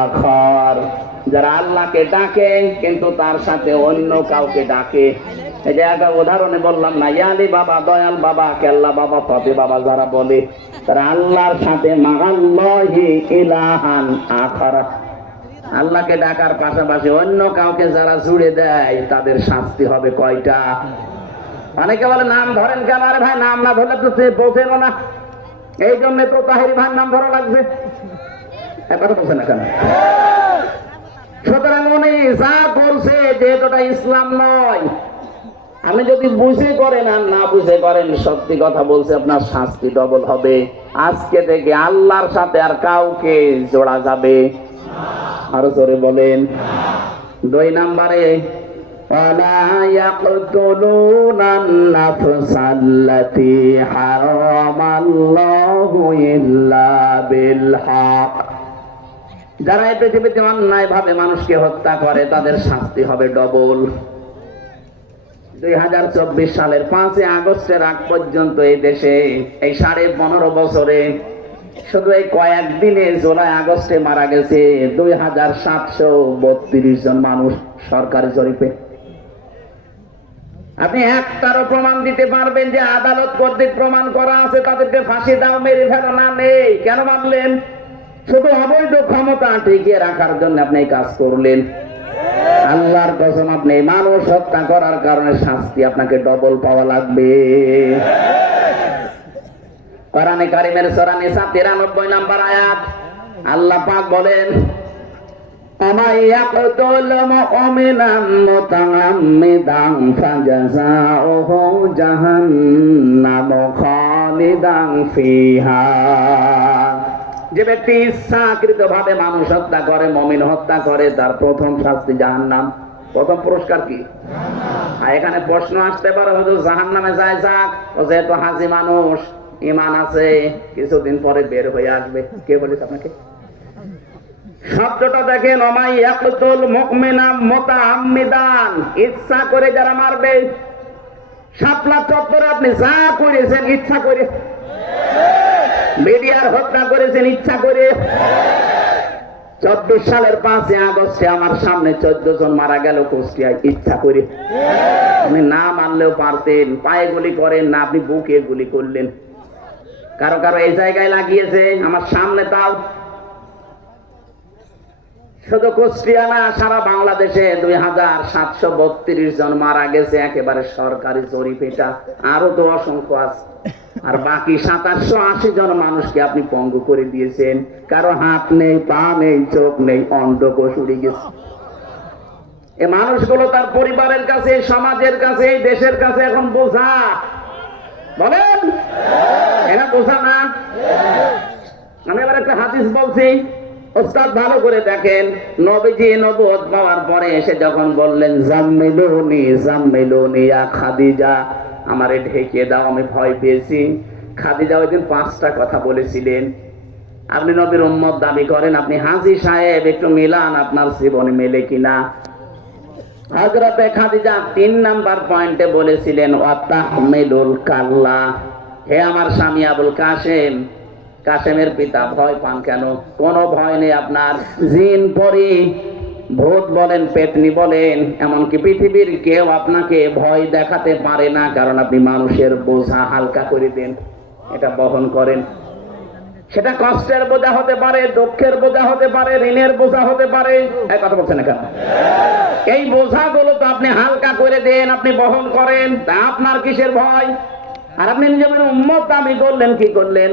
আখার, যারা আল্লাহকে ডাকে কিন্তু তার সাথে অন্য কাউকে ডাকে। এই যে একটা উদাহরণে বললাম না, ইয়ালি বাবা, দয়াল বাবা, কেল্লা বাবা, ফতে বাবা যারা বলে, তারা আল্লাহর সাথে মাআল্লাহি ইলাহান আখার, আল্লাহকে ডাকার পাশাপাশি অন্য কাউকে যারা জুড়ে দেয় তাদের শাস্তি হবে কয়টা? অনেকে বলে নাম ধরেন কেন? আরে ভাই, নাম না ধরলে তো পৌঁছেন না, এই জন্য তো তাহিরি ভাইয়ের নাম ধরা লাগবে। কথা বলছে না কেন? সুতরাং উনি যা করছে যেহেতু এটা ইসলাম নয়, আমি যদি বুঝে করেন আর না বুঝে করেন, সত্যি কথা বলছে আপনার শাস্তি ডবল হবে। আজকে থেকে আল্লাহর সাথে আর কাউকে জোড়া যাবে, আরো জোরে বলেন। 2 নম্বরে ওয়ালা ইয়াকতুলুনান নাফসাল্লাতী হারামাল্লাহু ইল্লা বিল হক, যারা এই পৃথিবীতে অন্যায় ভাবে মানুষকে হত্যা করে তাদের শাস্তি হবে ডবল। 2024 সালের 5 আগস্টের আগ পর্যন্ত এই দেশে এই 15.5 বছরে শুধু এই কয়েকদিনে জুলাই আগস্টে মারা গেছে 2732 জন মানুষ সরকারি জরিপে। আপনি একটারও প্রমাণ দিতে পারবেন যে আদালত কর্তৃক প্রমাণ করা আছে তাদেরকে ফাঁসি দাও, মেরে ফেলো? না, নেই। কেন মানলেন? শুধু অবৈধ ক্ষমতা টিকিয়ে রাখার জন্য আপনি এই কাজ করলেন। আল্লাহর কসম, আপনি মানুষ হত্যা করার কারণে শাস্তি আপনাকে ডবল পাওয়া লাগবে। কোরআনে কারিমের সূরা নিসা 93 নম্বর আয়াত, আল্লাহ পাক বলেন, আমায়াকুতুল মুমিনান মুতাআম্মিদান ফাজাযাউহু জাহান্নাম খালিদান ফিহা, যে ব্যক্তি ইচ্ছাকৃত ভাবে মানুষ হত্যা করে, মুমিন হত্যা করে, তার প্রথম শাস্তি জাহান্নাম। প্রথম পুরস্কার কি? আর এখানে প্রশ্ন আসতে পারে, হুজুর জাহান্নামে যায় যাক, ও যেহেতু হাজি মানুষ, ঈমান আছে, কিছুদিন পরে বের হয়ে আসবে। কে বলেছে আপনাকে? শব্দটা দেখেন, আমায়াকুতুল মুমিনা মুতাআম্মিদান, ইচ্ছা করে যারা মারবে। শাপলা চত্বরে আপনি যা করেছেন ইচ্ছা করে, মিডিয়ার হত্যা করেছেন ইচ্ছা করে। 24 সালের 5 আগস্টে আমার সামনে 14 জন মারা গেল কুষ্টিয়ায়, ইচ্ছা করে। আপনি না মানলেও পারতেন। পায়ে গুলি করেন না, আপনি বুকে গুলি করলেন। কারো কারো এই জায়গায় লাগিয়েছে, আমার সামনে। তাও শুধু কুষ্টিয়া না, সারা বাংলাদেশে 2732 জন মারা গেছে একেবারে সরকারি জরিপেটা, আরো তো অসংখ্য আছে। আর বাকি 2780 জন মানুষকে আপনি পঙ্গু করে দিয়েছেন। কারো হাত নেই, পা নেই, চোখ নেই, অন্ধকোষ উড়ে গেছে। এই মানুষগুলো তার পরিবারের কাছে, সমাজের কাছে, দেশের কাছে এখন বোঝা। বলেন, এরা বোঝা না? আমি এবার একটা হাদিস বলছি, ওস্তাদ ভালো করে দেখেন। নবীজি নবুয়ত পাওয়ার পরে এসে যখন বললেন, জাম্মিলুনি জাম্মিলুনি ইয়া খাদিজা, আমারে ঢেকে দাও, আমি ভয় পেয়েছি। খাদিজা ওই দিন 5টা কথা বলেছিলেন। আপনি নবীর উম্মত দাবি করেন, আপনি হাজী সাহেব, একটু মিলান আপনার জীবনে মেলে কিনা। হযরতে খাদিজা 3 নাম্বার পয়েন্টে বলেছিলেন, ওয়াতাহমিলুল কাল্লা, হে আমার স্বামী আবুল কাসেম, কাসেমের পিতা, ভয় পান কেন? কোনো ভয় নেই আপনার। জিন, পরী, ভূত বলেন, পেতনি বলেন, এমনকি পৃথিবীর কেউ আপনাকে ভয় দেখাতে পারে না, কারণ আপনি মানুষের বোঝা হালকা করে দেন, এটা বহন করেন। সেটা কষ্টের বোঝা হতে পারে, দুঃখের বোঝা হতে পারে, ঋণের বোঝা হতে পারে। এই কথা বলছেন না কেন? এই বোঝাগুলো তো আপনি হালকা করে দেন, আপনি বহন করেন, তা আপনার কিসের ভয়? আর আপনি নিজের উম্মত দাবি করলেন, কি করলেন?